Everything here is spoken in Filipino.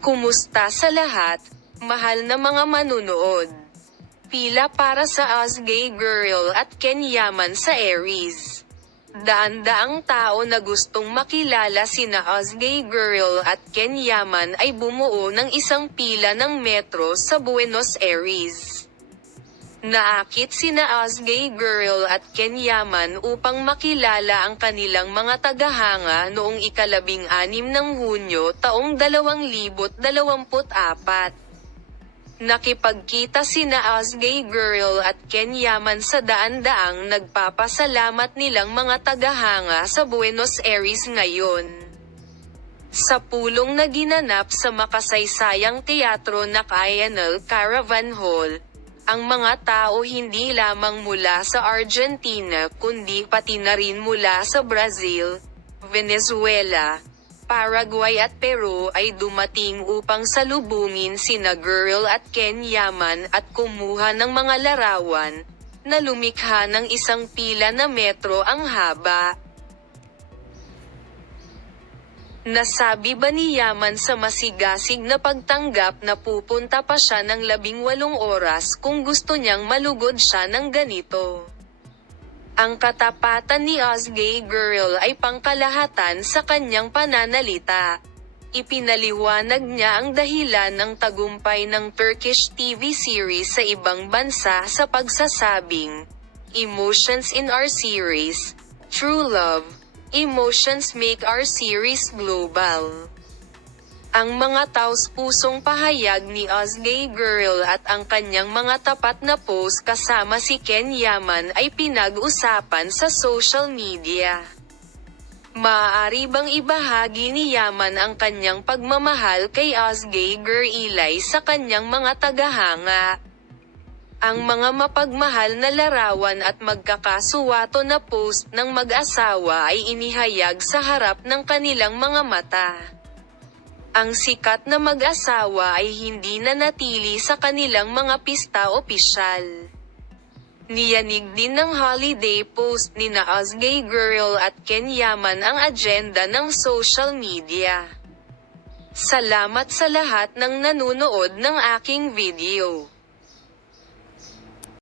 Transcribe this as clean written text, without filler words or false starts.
Kumusta sa lahat, mahal na mga manunood? Pila para sa Us Gay Girl at Ken Yaman sa Aries. Daan-daang tao na gustong makilala sina Us Gay Girl at Ken Yaman ay bumuo ng isang pila ng metro sa Buenos Aires. Naakit sina Us Gay Girl at Ken Yaman upang makilala ang kanilang mga tagahanga noong ika-16 ng Hunyo taong 2024. Nakipagkita sina Us Gay Girl at Ken Yaman sa daan-daang nagpapasalamat nilang mga tagahanga sa Buenos Aires ngayon. Sa pulong na ginanap sa makasaysayang teatro na Cayanal Caravan Hall, ang mga tao hindi lamang mula sa Argentina kundi pati na rin mula sa Brazil, Venezuela, Paraguay at Peru ay dumating upang salubungin sina Girl at Ken Yaman at kumuha ng mga larawan, na lumikha ng isang pila na metro ang haba. Nasabi ba ni Yaman sa masigasig na pagtanggap na pupunta pa siya ng 18 oras kung gusto niyang malugod siya ng ganito? Ang katapatan ni Us Gay Girl ay pangkalahatan sa kanyang pananalita. Ipinaliwanag niya ang dahilan ng tagumpay ng Turkish TV series sa ibang bansa sa pagsasabing, "Emotions in our series, true love, emotions make our series global." Ang mga taos-pusong pahayag ni Us Gay Girl at ang kanyang mga tapat na post kasama si Ken Yaman ay pinag-usapan sa social media. Maaari bang ibahagi ni Yaman ang kanyang pagmamahal kay Us Gay Girl Ilay sa kanyang mga tagahanga? Ang mga mapagmahal na larawan at magkakasuwato na post ng mag-asawa ay inihayag sa harap ng kanilang mga mata. Ang sikat na mag-asawa ay hindi nanatili sa kanilang mga pista opisyal. Niyanig din ng holiday post ni na Us Gay Girl at Ken Yaman ang agenda ng social media. Salamat sa lahat ng nanunood ng aking video.